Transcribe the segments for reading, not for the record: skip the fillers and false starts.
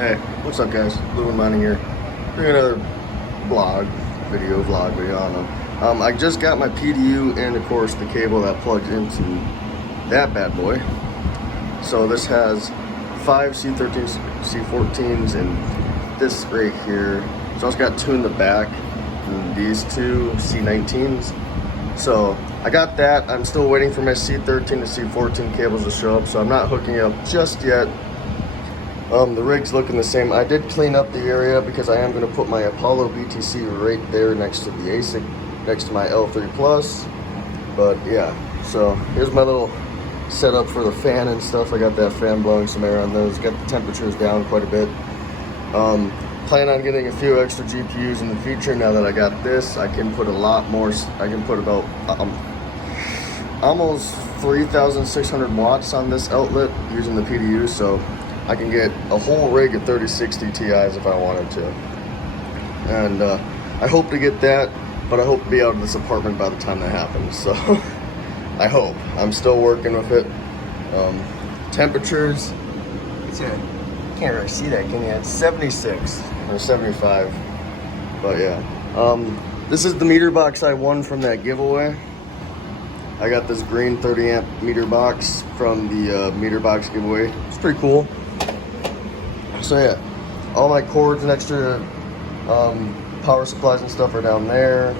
Hey, what's up guys? Blue Mining here. Doing another video vlog, I don't know. I just got my PDU and of course the cable that plugs into that bad boy. So this has 5 C13s, C14s, and this right here. It's also got 2 in the back, and these 2 C19s. So I got that. I'm still waiting for my C13 to C14 cables to show up, so I'm not hooking up just yet. The rig's looking the same. I did clean up the area because I am going to put my Apollo BTC right there next to the ASIC, next to my L3 Plus. But yeah, so here's my little setup for the fan and stuff. I got that fan blowing some air on those. Got the temperatures down quite a bit. Plan on getting a few extra GPUs in the future. Now that I got this, I can put a lot more. I can put about almost 3,600 watts on this outlet using the PDU. So I can get a whole rig of 3060 Ti's if I wanted to. And I hope to get that, but I hope to be out of this apartment by the time that happens. So I hope. I'm still working with it. Temperatures, can't really see that, can you? It's 76 or 75. But yeah. This is the meter box I won from that giveaway. I got this green 30 amp meter box from the meter box giveaway. It's pretty cool. So yeah, all my cords and extra power supplies and stuff are down there.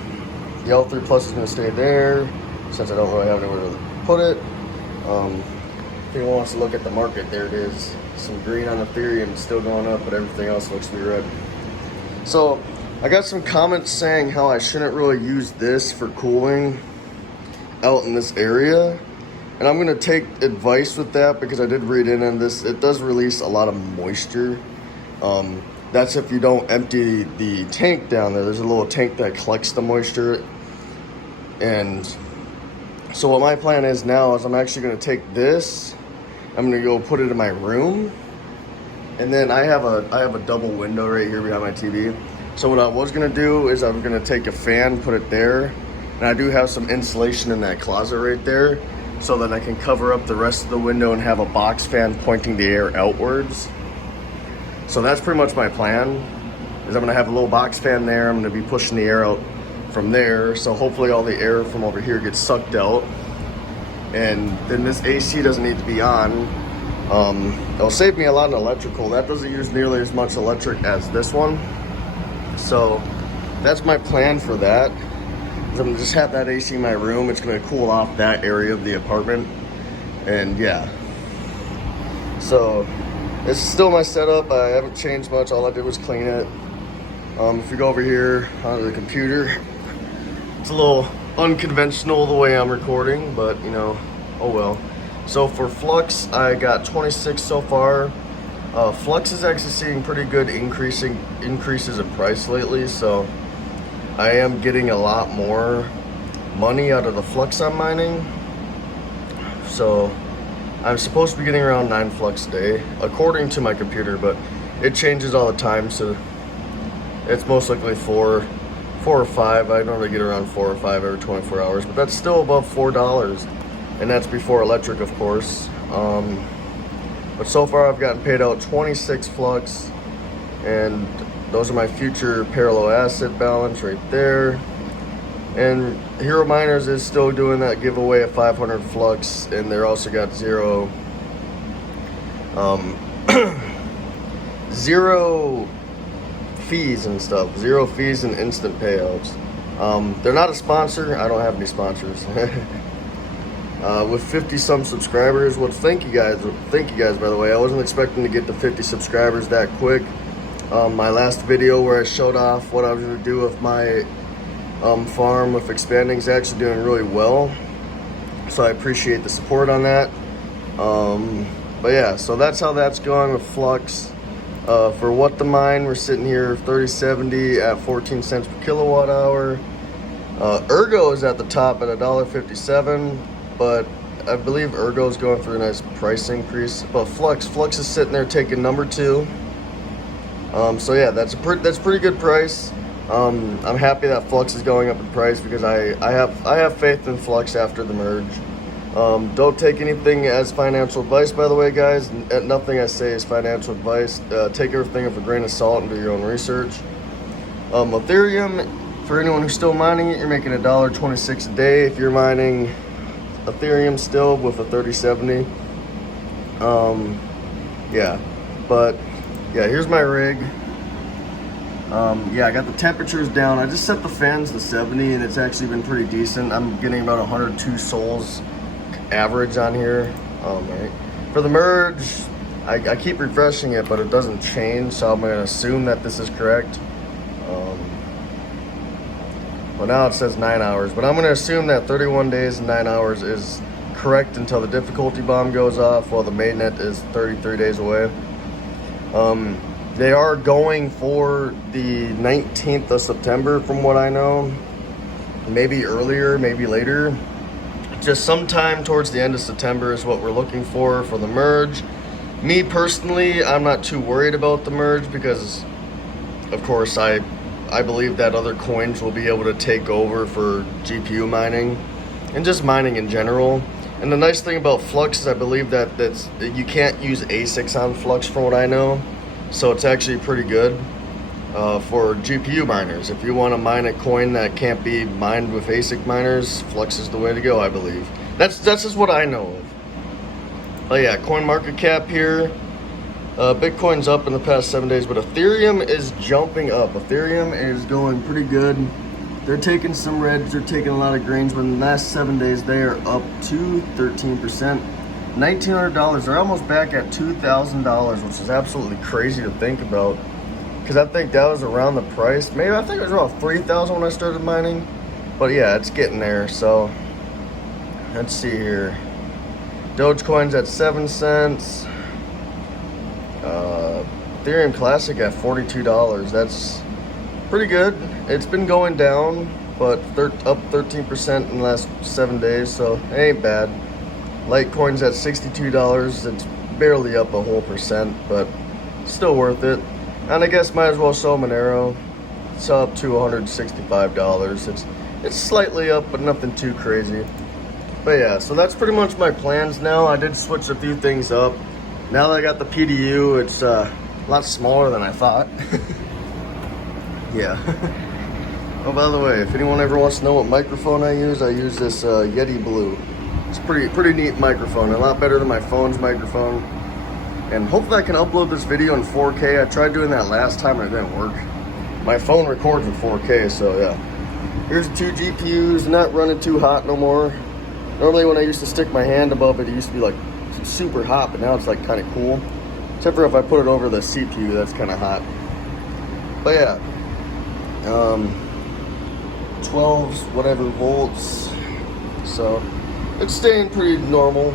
The L3 Plus is going to stay there since I don't really have anywhere to put it. If anyone wants to look at the market, there it is. Some green on Ethereum, still going up, but everything else looks to be red. So I got some comments saying how I shouldn't really use this for cooling out in this area. And I'm gonna take advice with that because I did read in on this. It does release a lot of moisture. That's if you don't empty the tank down there. There's a little tank that collects the moisture. And so what my plan is now is I'm actually gonna take this, I'm gonna go put it in my room. And then I have a double window right here behind my TV. So what I was gonna do is I'm gonna take a fan, put it there. And I do have some insulation in that closet right there, so that I can cover up the rest of the window and have a box fan pointing the air outwards. So that's pretty much my plan, is I'm gonna have a little box fan there. I'm gonna be pushing the air out from there. So hopefully all the air from over here gets sucked out. And then this AC doesn't need to be on. It'll save me a lot in electrical. That doesn't use nearly as much electric as this one. So that's my plan for that. I'm gonna just have that AC in my room. It's gonna cool off that area of the apartment. And yeah. So this is still my setup. I haven't changed much. All I did was clean it. If you go over here onto the computer, it's a little unconventional the way I'm recording, but you know, oh well. So for Flux, I got 26 so far. Flux is actually seeing pretty good increases in price lately, so I am getting a lot more money out of the Flux I'm mining. So I'm supposed to be getting around 9 Flux a day, according to my computer, but it changes all the time, so it's most likely 4 or 5. I normally get around 4 or 5 every 24 hours, but that's still above $4, and that's before electric, of course. But so far I've gotten paid out 26 Flux, and those are my future parallel asset balance right there. And Hero Miners is still doing that giveaway of 500 Flux, and they're also got zero fees and stuff. 0 fees and instant payouts. They're not a sponsor. I don't have any sponsors. With 50 some subscribers, well, thank you guys by the way. I wasn't expecting to get to 50 subscribers that quick. My last video where I showed off what I was going to do with my farm with expanding is actually doing really well, so I appreciate the support on that. But yeah, so that's how that's going with Flux. For what to mine, we're sitting here 3070 at 14 cents per kilowatt hour. Ergo is at the top at $1.57, but I believe Ergo is going through a nice price increase. But Flux is sitting there taking number 2. So yeah, that's pretty good price. I'm happy that Flux is going up in price because I have faith in Flux after the merge. Don't take anything as financial advice, by the way, guys. Nothing I say is financial advice. Take everything with a grain of salt and do your own research. Ethereum, for anyone who's still mining it, you're making $1.26 a day if you're mining Ethereum still with a 3070. Yeah, but yeah, here's my rig. Yeah, I got the temperatures down. I just set the fans to 70 and it's actually been pretty decent. I'm getting about 102 sols average on here. Right. For the merge, I keep refreshing it, but it doesn't change, so I'm gonna assume that this is correct. Well, now it says 9 hours, but I'm gonna assume that 31 days and 9 hours is correct until the difficulty bomb goes off, while the mainnet is 33 days away. They are going for the 19th of September from what I know. Maybe earlier, maybe later. Just sometime towards the end of September is what we're looking for the merge. Me personally, I'm not too worried about the merge because, of course, I believe that other coins will be able to take over for GPU mining and just mining in general. And the nice thing about Flux is I believe that you can't use ASICs on Flux from what I know. So it's actually pretty good for GPU miners. If you want to mine a coin that can't be mined with ASIC miners, Flux is the way to go, I believe. That's just what I know of. But yeah, coin market cap here. Bitcoin's up in the past 7 days, but Ethereum is jumping up. Ethereum is going pretty good. They're taking some reds, they're taking a lot of greens, but in the last 7 days they are up to 13%. $1,900, they're almost back at $2,000, which is absolutely crazy to think about. Because I think that was around the price. Maybe I think it was around $3,000 when I started mining. But yeah, it's getting there. So let's see here. Dogecoin's at 7 cents. Ethereum Classic at $42. That's pretty good. It's been going down, but up 13% in the last 7 days, so it ain't bad. Litecoin's at $62. It's barely up a whole percent, but still worth it. And I guess might as well show Monero. It's up to $165. It's slightly up, but nothing too crazy. But yeah, so that's pretty much my plans now. I did switch a few things up. Now that I got the PDU, it's a lot smaller than I thought. Yeah. Oh, by the way, if anyone ever wants to know what microphone I use this Yeti Blue. It's pretty neat microphone, a lot better than my phone's microphone. And hopefully I can upload this video in 4K. I tried doing that last time and it didn't work. My phone records in 4K, so yeah. Here's the 2 GPUs, not running too hot no more. Normally when I used to stick my hand above it, it used to be like super hot, but now it's like kind of cool. Except for if I put it over the CPU, that's kind of hot. But yeah, 12 whatever volts, so it's staying pretty normal.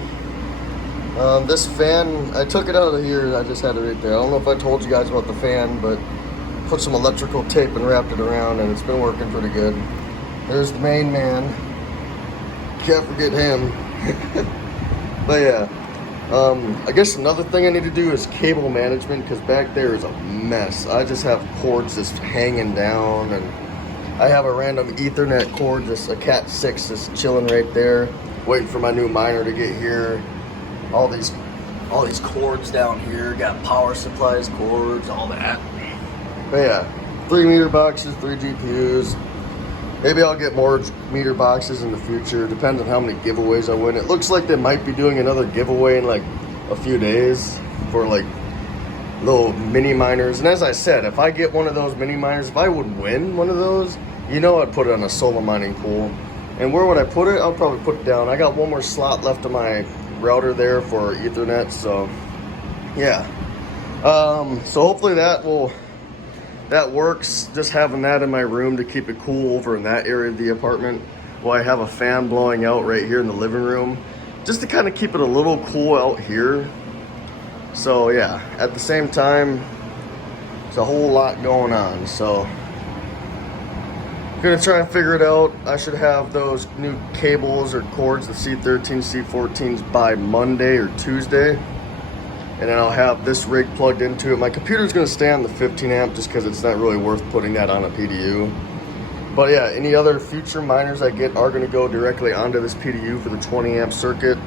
This fan, I took it out of here, I just had it right there. I don't know if I told you guys about the fan, but put some electrical tape and wrapped it around and it's been working pretty good. There's the main man, can't forget him. But yeah, I guess another thing I need to do is cable management, because back there is a mess. I just have cords just hanging down, and I have a random Ethernet cord, just a Cat 6 just chilling right there, waiting for my new miner to get here. All these cords down here, got power supplies, cords, all that. But yeah, 3 meter boxes, 3 GPUs. Maybe I'll get more meter boxes in the future. Depends on how many giveaways I win. It looks like they might be doing another giveaway in like a few days for like little mini miners. And as I said, if I get one of those mini miners, if I would win one of those, you know I'd put it on a solo mining pool. And where would I put it? I'll probably put it down. I got one more slot left on my router there for Ethernet, so yeah. So hopefully that works, just having that in my room to keep it cool over in that area of the apartment, while I have a fan blowing out right here in the living room, just to kind of keep it a little cool out here. So yeah, at the same time, there's a whole lot going on, so I'm gonna try and figure it out. I should have those new cables or cords, the C13, C14s, by Monday or Tuesday. And then I'll have this rig plugged into it. My computer's gonna stay on the 15 amp just because it's not really worth putting that on a PDU. But yeah, any other future miners I get are going to go directly onto this PDU for the 20 amp circuit.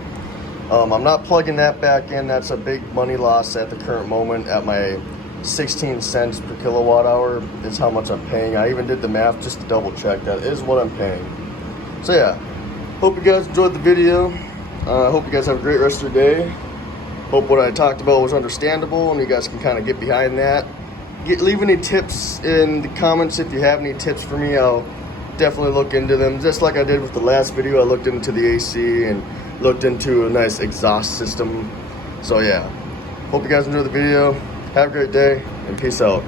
I'm not plugging that back in. That's a big money loss at the current moment. At my 16 cents per kilowatt hour is how much I'm paying. I even did the math just to double check. That is what I'm paying. So yeah, hope you guys enjoyed the video. Hope you guys have a great rest of your day. Hope what I talked about was understandable and you guys can kind of get behind that. Leave any tips in the comments if you have any tips for me. I'll definitely look into them. Just like I did with the last video, I looked into the AC and looked into a nice exhaust system. So yeah, hope you guys enjoyed the video. Have a great day and peace out.